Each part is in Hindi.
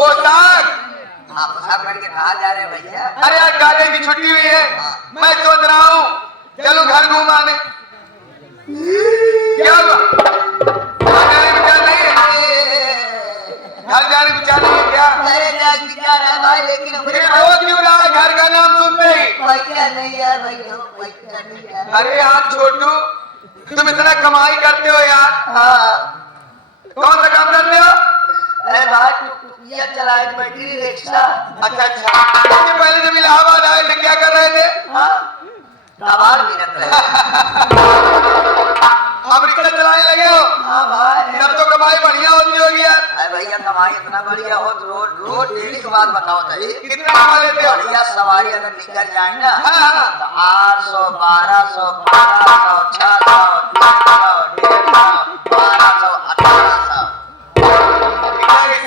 पोशाक। हाँ पोशाक पहन के कहाँ जा रहे हैं भैया? अरे आज कॉलेज की छुट्टी हुई है, मैं सोच रहा हूँ चलो घर घूम आने। क्या हुआ? घर जाने विचार नहीं है? घर जाने विचार नहीं है क्या? अरे क्या विचार है भाई, लेकिन फिर वो क्यों रहा है घर का नाम सुनते ही? पैसा नहीं है भैया, पैसा नहीं है। अरे यार छोटू, तुम इतना कमाई करते हो यार। हाँ कौन सा काम करते हो? अरे भाई टुकटुकिया चलाए बैटरी रिक्शा। अच्छा अच्छा, इससे पहले जब इलाहाबाद आए थे क्या कर रहे थे? हाँ कबाड़ भी रख रहे। अब रिक्शा चलाने लगे हो? हाँ भाई तब तो कमाई बढ़िया होती होगी यार। अरे भैया कमाई इतना बढ़िया हो तो रोज रोज डेली की बात बताओ सही। कितना कमा लेते हो? बढ़िया सवारी अगर निकल जाए ना हाँ। तो 800 1200 1500 600 300 150 1200 1800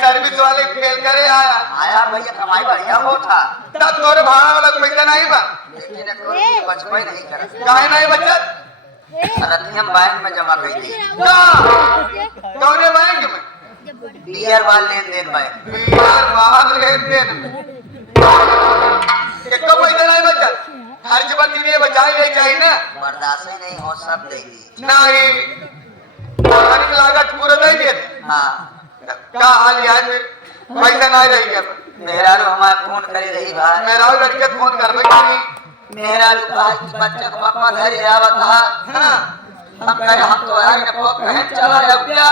सर्विस वाले फेल करे आया। आया भैया कमाई बढ़िया हो था। तब तोरे भाड़ा वाला पैसा नहीं बा? लेकिन एक रुपया बचबे नहीं करे। काहे नहीं बचत? रतियम बैंक में जमा कर दी। कौने बैंक में? बियर वाल लेन देन बैंक। यार बाहर लेन देन कितना पैसा नहीं बचत? खर्च बची लिए बचाई ले चाहिए ना। बर्दाश्त ही नहीं हो सब देगी। नहीं पानी की लागत पूरा नहीं देते। हाँ क्या हाल यार, फिर पैसा नहीं रही क्या? मेरा लो हमारे फोन करे रही भाई। मेरा लड़के फोन कर नहीं। मेरा लो बच्चा को पापा घर आवत था। हाँ हम कहे हम तो यार ने फोन कहे चला जाओ क्या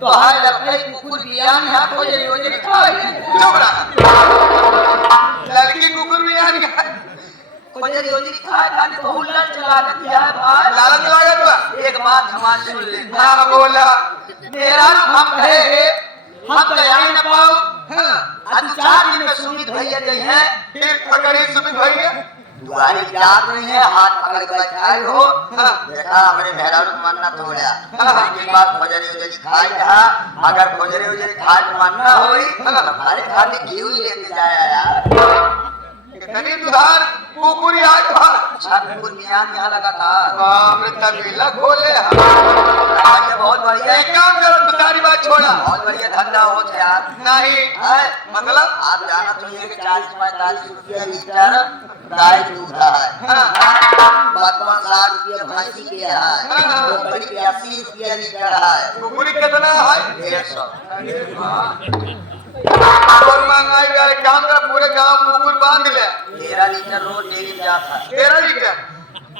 तो हाय लड़के कुकुर बियान हाथ हो जाए योजना खाए। चुप रहा, लड़की कुकुर भी यार खोजे योजना खाए खाने तो हुल्ला चला दिया है भाई। लालच लागत बा। एक बात हमारे सुन ले। हाँ बोला। मेरा हम कहे हम तो यहाँ न पाओ। आज 4 दिन में सुमित भैया गई है। फिर पकड़ी सुमित भैया दुआरी जाग रही है हाथ पकड़ के बैठाए हो। देखा हमारे मेहरारू मानना तोड़ा। एक बार खोजरी उजरी खाई रहा। अगर खोजरी उजरी खाए तो मानना होई तो हमारे खाने क्यों ही लेके जाया यार। कितनी दुधार कुकुर यार अच्छा कुकुर मियान यहाँ लगा था। बाप रे तबीला खोले। ये बहुत बढ़िया एक काम करो तो सारी बात छोड़ा। बहुत बढ़िया धंधा हो यार। नहीं मतलब आप जाना चाहिए कि 40-45 रुपया लीटर गाय दूध है। 55-60 रुपया भैंसी के है। बकरी के 80 रुपया लीटर है। कुकुरी कितना है? 150। और महंगाई का एक काम कर पूरे गांव कुकुर बांध ले। 13 लीटर रोज डेली जाता है। 13 लीटर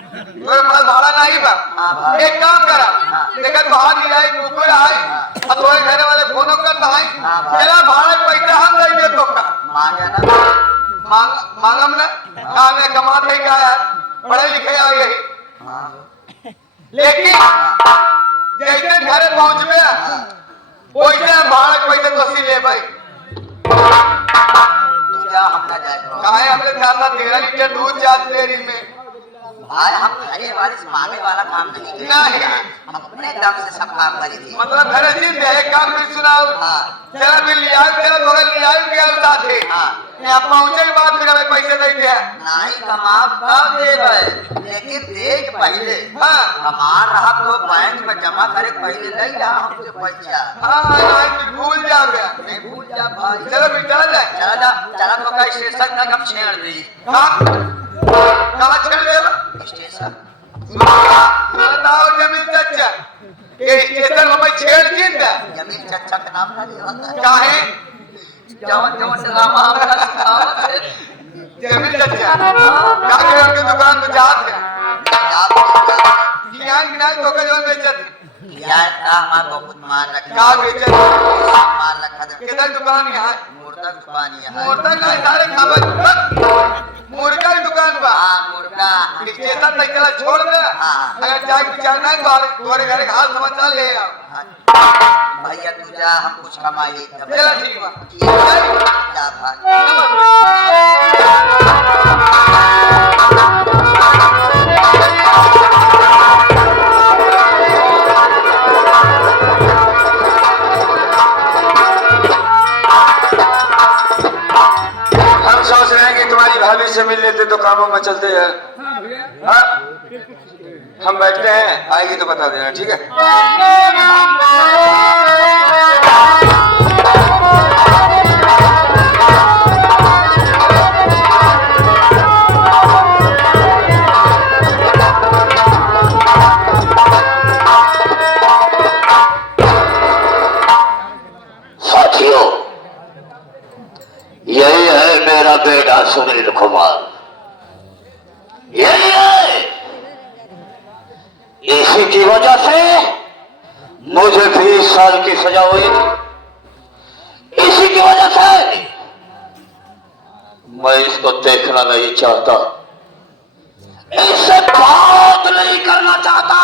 कोई माल भाड़ा नहीं बा। हाँ भाई। एक काम करा देखा बाहर नहीं जाए कुकुर आए अब तुम्हारे घर वाले फोन करता है हाँ भाई। तेरा भाड़ा पैसा हम नहीं दे तो का मांगे ना मांगम ना कहा मैं कमा नहीं का यार पढ़े लिखे आ यही। लेकिन जैसे घर पहुंच में वैसे भाड़ा पैसा तो सी ले भाई। जा हम ना जाए कहा हमने ज्यादा 13 लीटर दूध जाते डेयरी में। भाई हम घरे वाले से मांगे वाला काम नहीं करते। नहीं। हम अपने दम से सब काम करेंगे। मतलब घर से एक काम भी सुनाओ। हाँ। चला फिर लिया तेरा बगल लिया गया साथ है। हाँ। यहाँ पहुंचे के बाद फिर हमें पैसे नहीं दिया। नहीं कमा कब देवे लेकिन देख पहले। हाँ। कमा रहा तो बैंक में जमा करे पहले नहीं रहा हमसे पैसा। हाँ फिर भूल जाओगे। नहीं भूल जा भाई। चलो फिर चला जाए। चला जा चला तो का स्टेशन तक हम छेड़ दी। कहाँ छेड़ देगा? स्टेशन बताओ जमीन चाचा ये स्टेशन हमें छेड़ क्यों दे? जमीन चचा का नाम ना ले। काहे? जवन ड्रामा हमरा सिखावत है। जमीन चाचा काहे उनके दुकान में जाते हैं कियान तो का जो बेचत यार हमारा बहुत मार रखा। का बेचत मार रखा था। किधर दुकान यहाँ? मुर्गा दुकान है। मुर्गा का सारे खाबर मुर्गा की दुकान बा। हाँ मुर्गा स्टेशन तक चला छोड़ दे। हाँ। अगर चाय बिचारना है तुम्हारे घर का हाल समाचार ले आओ। भैया तू जा हम कुछ कमाई चला ठीक बा। जा भाई। हम सोच रहे हैं कि तुम्हारी भाभी से मिल लेते तो कामों में चलते हैं। हाँ? हम बैठते हैं आएगी तो बता देना ठीक है। साथियों, यही है मेरा बेटा सुनील कुमार, यही है। इसी की वजह से मुझे 20 साल की सजा हुई। इसी की वजह से मैं इसको देखना नहीं चाहता, इससे बात नहीं करना चाहता,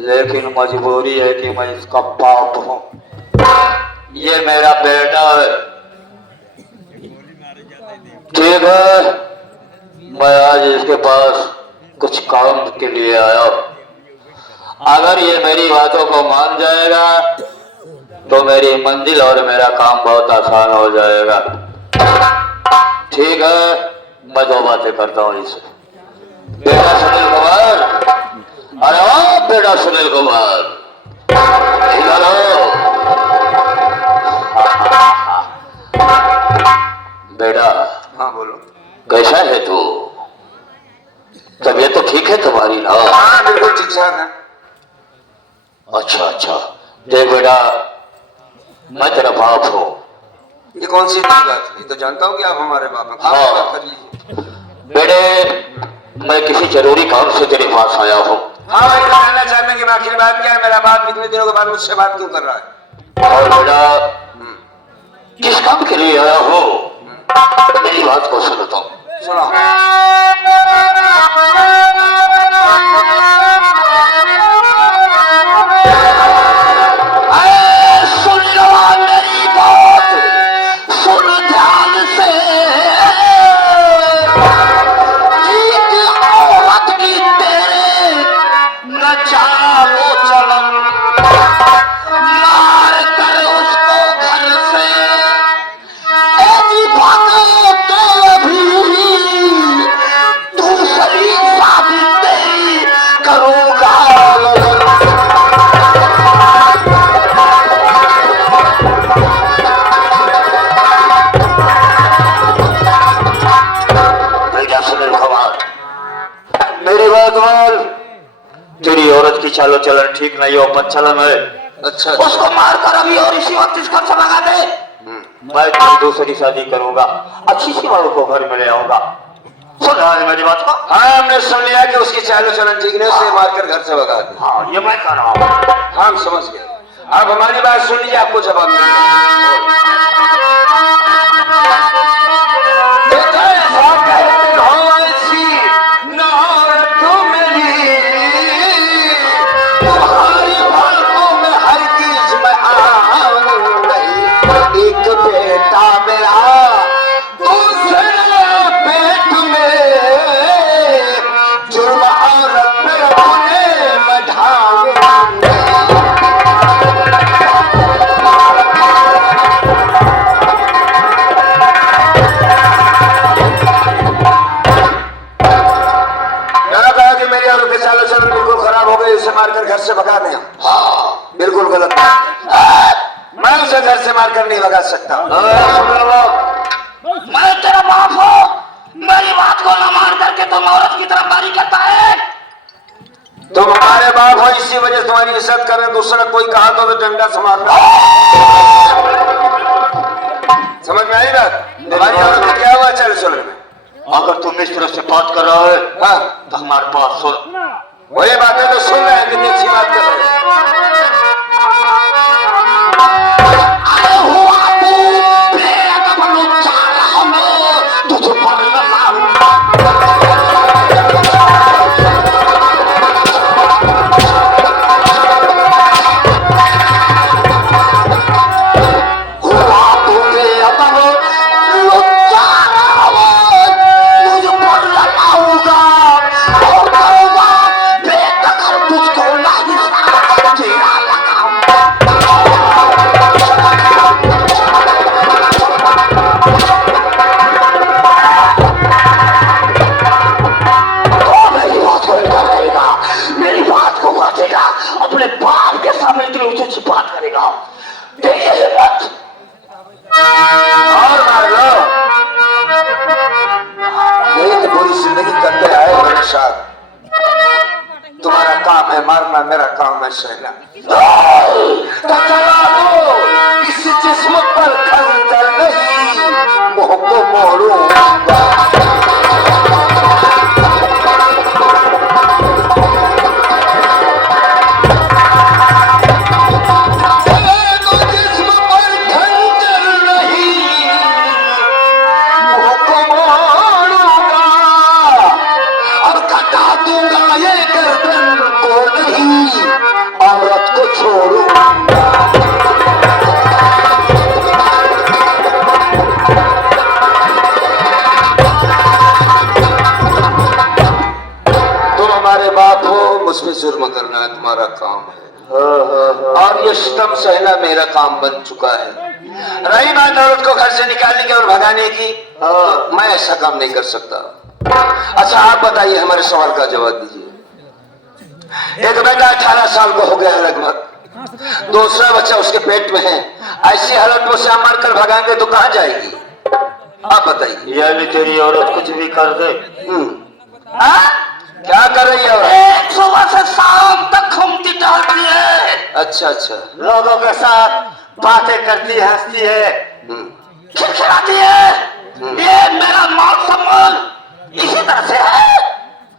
लेकिन मजबूरी है कि मैं इसका बाप हूं। ये मेरा बेटा है। ठीक है, मैं आज इसके पास कुछ काम के लिए आया। अगर ये मेरी बातों को मान जाएगा तो मेरी मंजिल और मेरा काम बहुत आसान हो जाएगा। ठीक है, मैं 2 बातें करता हूँ इससे। बेटा सुनील कुमार, अरे वाह बेटा सुनील कुमार, इधर आओ। बेटा, हाँ बोलो। कैसा है तू? तबीयत तो ठीक है तुम्हारी ना? हाँ बिल्कुल ठीक ठाक है। अच्छा अच्छा, देख बेटा, मैं तेरा बाप हूँ। ये कौन सी बात है? ये तो जानता हूँ कि आप हमारे बाप हैं। आप हाँ। बात कर लीजिए। बेटे, मैं किसी जरूरी काम से तेरे पास आया हूँ। हाँ भाई, जानना चाहते हैं कि आखिर बात क्या है? मेरा बाप इतने दिनों के बाद मुझसे बात क्यों कर रहा है? और बेटा, किस काम के लिए आया हो? मेरी बात को सुनो तो। सुनो। सुन लो मेरी बात, सुन ध्यान से। एक औरत की तेरे न चालो चलन, मार कर उसको घर से। ऐसी बातों तो भी दूसरी शादी तेरी करूंगा। बेटा सुनील कुमार, मेरी बात मान। तेरी औरत की चालो चलन ठीक नहीं हो, मत चलन है। अच्छा उसको मारकर अभी और इसी वक्त इस घर से भगा दे। मैं तेरी दूसरी शादी करूंगा, अच्छी सी वालों को घर में ले आऊंगा। सुन रहा है मेरी बात को? हाँ, हमने सुन लिया कि उसकी चालो चलन ठीक नहीं, उसे मारकर घर से भगा दे। हाँ, ये मैं कर रहा हूँ। हम समझ गए। आप हमारी बात सुन लीजिए, आपको जवाब मारकर घर से भगा दें? बिल्कुल गलत। मैं उसे घर से मारकर नहीं भगा सकता। मैं तेरा बाप हूँ, मेरी बात को न मान करके तुम औरत की तरफ बारी करता है। तुम हमारे बाप हो, इसी वजह से तुम्हारी इज्जत करें। दूसरा कोई कहा तो डंडा से मारना। समझ में आई बात? हमारी औरत को क्या हुआ चल चल में? अगर तुम इस तरह से बात कर रहा है, हाँ, तो हमारे पास सुन। वही बातें तो सुन रहे हैं, कितनी अच्छी बात कर रहे हैं। अरे हुआ तू बेअदब लुच्चा हमें तुझ पर अपने बाप के सामने इतनी ऊंची बात करेगा। और मार लो। यही तो पूरी जिंदगी करते आए मेरे साथ। तुम्हारा काम है मारना, मेरा काम है सहना। तो चला दो, जुर्म करना तुम्हारा काम है और ये सितम सहना मेरा काम बन चुका है। रही बात औरत को घर से निकालने की और भगाने की, तो मैं ऐसा काम नहीं कर सकता। अच्छा आप बताइए, हमारे सवाल का जवाब दीजिए। एक बेटा 18 साल का हो गया है लगभग, दूसरा बच्चा उसके पेट में है। ऐसी हालत में उसे मार कर भगाएंगे तो कहाँ जाएगी? आप बताइए। यानी तेरी औरत कुछ भी कर दे। क्या कर रही है? एक सुबह से शाम तक घूमती टहलती है। अच्छा अच्छा। लोगों के साथ बातें करती हंसती है, खिलखिलाती है। ये मेरा मान सम्मान इसी तरह से है।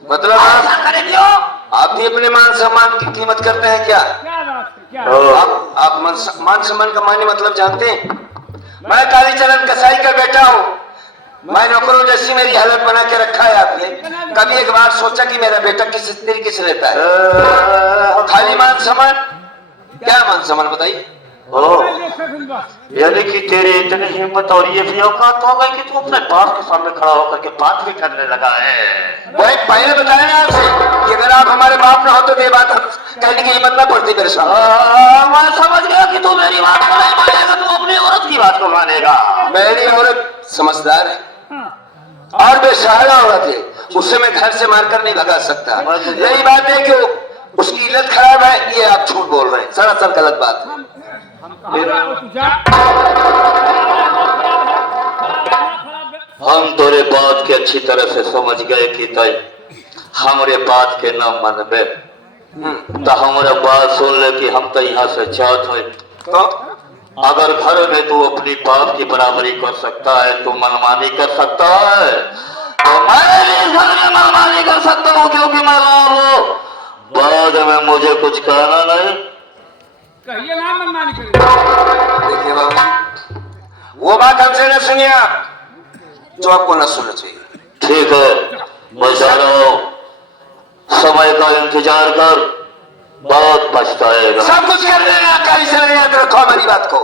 मतलब ऐसा करे क्यों? आप भी अपने मान सम्मान की कीमत करते हैं क्या? आप मान सम्मान का मायने मतलब जानते हैं? मैं कालीचरण कसाई का बेटा हूँ। मैं नौकरों जैसी मेरी हालत बना के रखा है आपने। कभी एक बार सोचा कि मेरा बेटा किस तरीके से रहता है? खाली मान सम्मान? क्या मान सम्मान बताइए? यानी कि तेरी इतनी हिम्मत और ये भी औकात हो गई कि तू अपने बाप के सामने खड़ा होकर के बात भी करने लगा है। वही पहले बताया ना आपसे कि अगर आप हमारे बाप ना हो तो ये बात कहने की हिम्मत ना पड़ती मेरे सामने। मैं समझ गया कि तू मेरी बात को नहीं मानेगा, तू अपनी औरत की बात को मानेगा। मेरी औरत समझदार है और बेसहारा औरत है, उससे मैं घर से मारकर नहीं भगा सकता। यही बात है कि उसकी इल्लत खराब है, ये आप झूठ बोल रहे हैं, सरासर गलत बात है। हम तोरे बात के अच्छी तरह से समझ गए कि तय हमारे बात के न मनबे, तो हमारा बात सुन ले कि हम तो यहाँ से जात है। तो अगर घर में तू अपनी बाप की बराबरी कर सकता है, तू मनमानी कर सकता है, तो मैं भी घर में मनमानी कर सकता हूँ, क्योंकि मैं हूँ। बाद में मुझे कुछ कहना नहीं। कहिए ना मनमानी करिए। देखिए बाबू, वो बात हमसे न सुनिए आप जो आपको न सुनना चाहिए। ठीक है, मैं जा रहा हूँ। समय का इंतजार कर, बहुत पछताएगा। सब कुछ कर लेना, काली से याद रखो हमारी बात को।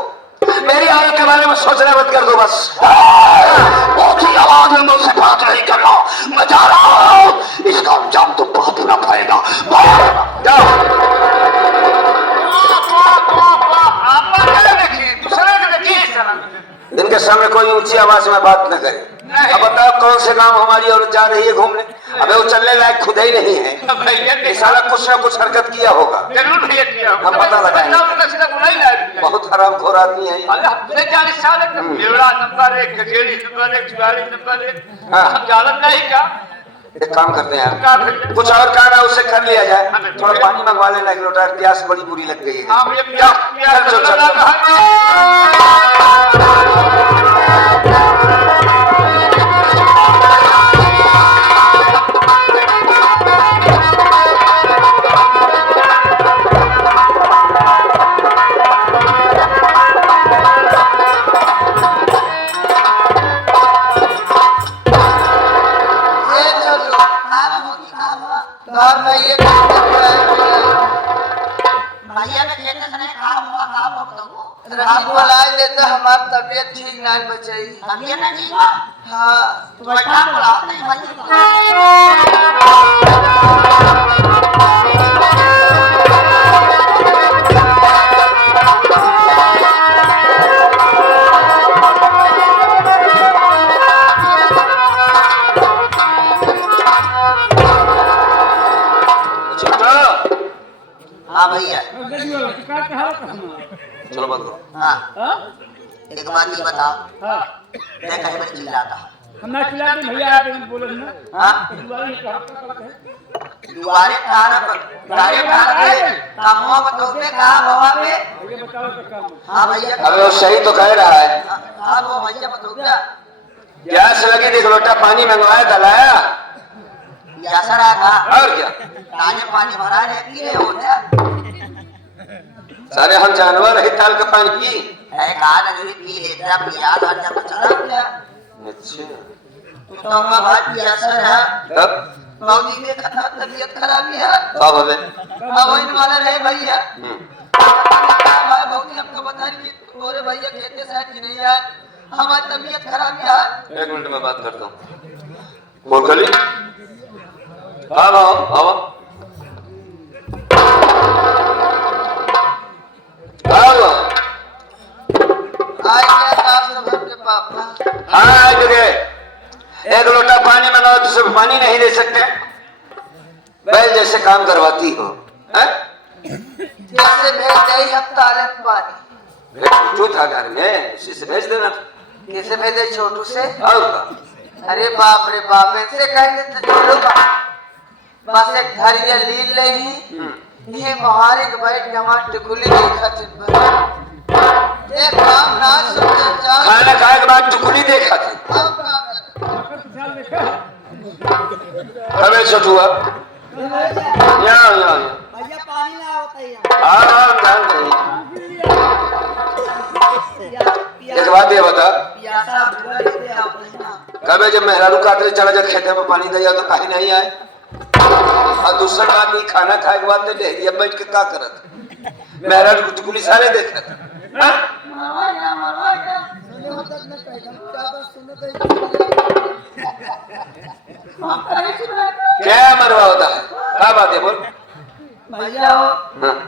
मेरी औरत के बारे में सोचना मत कर दो बस। ऊंची आवाज में मुझसे बात नहीं करना, मैं जा रहा हूँ। इसका अंजाम तो बहुत बुरा पाएगा। जाओ। इनके सामने कोई ऊंची आवाज में बात न करे। अब बताओ कौन से गांव हमारी औरत जा रही है घूमने? अबे वो चलने लायक खुद ही नहीं है। साला कुछ ना कुछ हरकत किया होगा, जरूर भैया किया। हम पता लगाएंगे। बहुत खराब खोर आदमी है। नंबर 1, गजेड़ी नंबर 1, जुआरी नंबर 1। हाँ। हम जानत नहीं क्या? एक काम करते हैं, कुछ और काम है उससे कर लिया जाए। थोड़ा पानी मंगवा लेना, एक लोटा, प्यास बड़ी बुरी लग गई है। चल चल चल। बुलाए देता हमारी तबीयत ठीक नहीं बचाई। तबीयत नहीं ठीक है? हाँ तो बैठा बुलाओ नहीं भाई। हाँ भैया। चलो बंद करो। हाँ एक बात ये बताओ, मैं कहीं पर चिल्लाता हम ना चिल्लाते भैया, आप बोले ना। हाँ दुआरे कहाँ है? दुआरे खाना पर दुआरे खाना पे कामवा बताओ पे कहा बाबा पे। भैया बताओ तो काम। हाँ भैया। अबे वो सही तो कह रहा है। हाँ वो भैया बताओ क्या? प्यास लगी थी, लोटा पानी मंगवाया, दलाया प्यासा रहा था और क्या। ताजे पानी भरा है कि नहीं होता? सारे हम जानवर है, ताल का पानी पी। है कहा नहीं पी लेता, पिया था जब चला गया। अच्छा तो हमारा भाई प्यासा रहा, तब मौजी के कथा तबीयत खराब है। अब हमें अब वही वाला रहे भैया। भाई मौजी हमको बता रही है और भैया कहते साथ नहीं है, हमारी तबीयत खराब है। 1 मिनट में बात करता हूँ। बोल कली। हाँ आओ आओ। भाई क्या काम से भरते पापा। हाँ जगह एक लोटा पानी मंगाओ तो सब पानी नहीं दे सकते। बैल जैसे काम करवाती हो हैं? जैसे भेज दे हफ्ता रख पानी। जो था घर में उसी से भेज देना था। कैसे भेजे छोटू से? और का? अरे बाप रे बाप, ऐसे कहेंगे तो चलो बस एक धरिया लील ले ही ये बाहर एक बैठ जमा टिकुली देखा एक काम ना समझे जा। खाना खाए के बाद टुकड़ी देखा थी। अब काम कर। अबे छोटुआ यहाँ भैया पानी ना होता है ध्यान एक बात ये बता, प्यासा बुरा लेते आप कभी जब मेहरारू काटने चला जब खेते में पानी दिया तो कहीं नहीं आए। और दूसरा बात ये खाना खाए के बाद डेहरिया बैठ के क्या करत मेहरारू को टुकड़ी सारे देखा क्या मरवा होता है? क्या बात है बोल भैया हो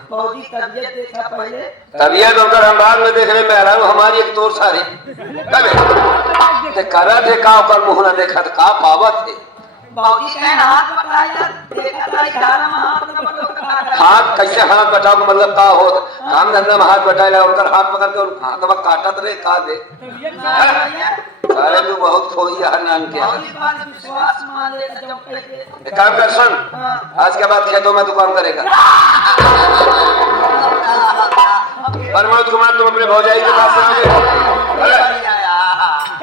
बहुत ही तबियत देखा पहले। तबियत होकर हम बाद में देख रहे मेहरारू हमारी एक तोर सारी कभी करा थे का कर मुँह न देखा का पावत है। बाबूजी कहे हाथ पकड़ाया देखा था 11 में हाथ न पकड़। हाथ कैसे हाथ बटाओ का मतलब का हो काम धंधा में हाथ बटाए उनका हाथ पकड़ के हाथ में काटत रहे का दे सारे में बहुत खोई नान के विश्वास मान लेगा जब कहते एक काम कर सुन आज के बाद खेतों में दुकान करेगा। प्रमोद कुमार तुम अपने भौजाई के पास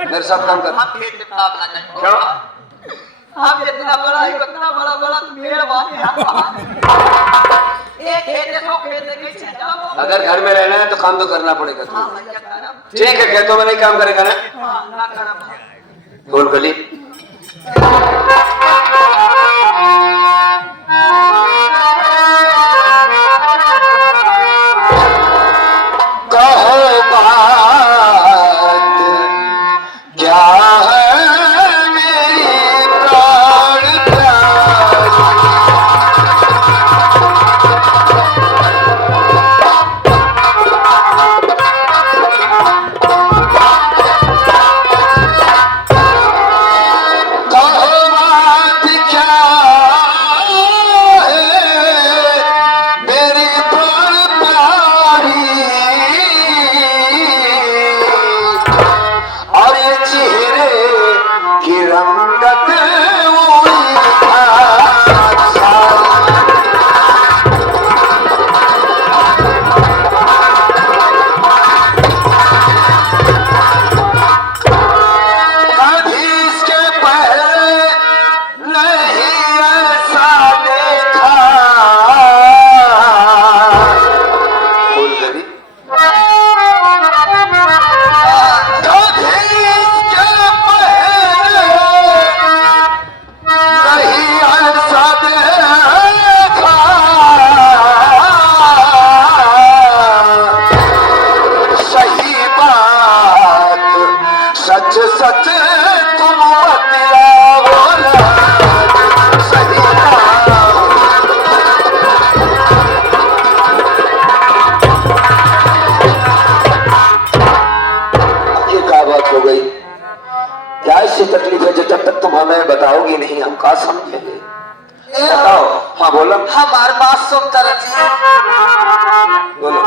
मेरे साथ काम कर। हम खेत में काम ना करो। क्यों? हम इतना बड़ा है इतना बड़ा बड़ा मेड़ बात एक खेत है 100 खेत है कैसे जाओ। अगर घर में रहना है तो काम तो करना पड़ेगा हाँ तुम्हें। भैया करम। ठीक है खेतों में नहीं काम करेगा ना हाँ ना करम। बोल गली कहो बात क्या है मेरी प्राण प्यारी। कहो बात क्या है मेरी प्राण प्यारी। और ये चेहरे की रंगत हुई कभी इसके पहले नहीं ऐसा देखा। बोल गली कभी इसके पहले नहीं ऐसा देखा। सही बात सच सच तुम बतलाओ ना। सही बात ये क्या बात हो गई? क्या इससे तकलीफ है जो जब तक तुम हमें बताओगी नहीं हम क्या समझेंगे? बताओ। हाँ बोलो हमारे पास सब तरह बोलो।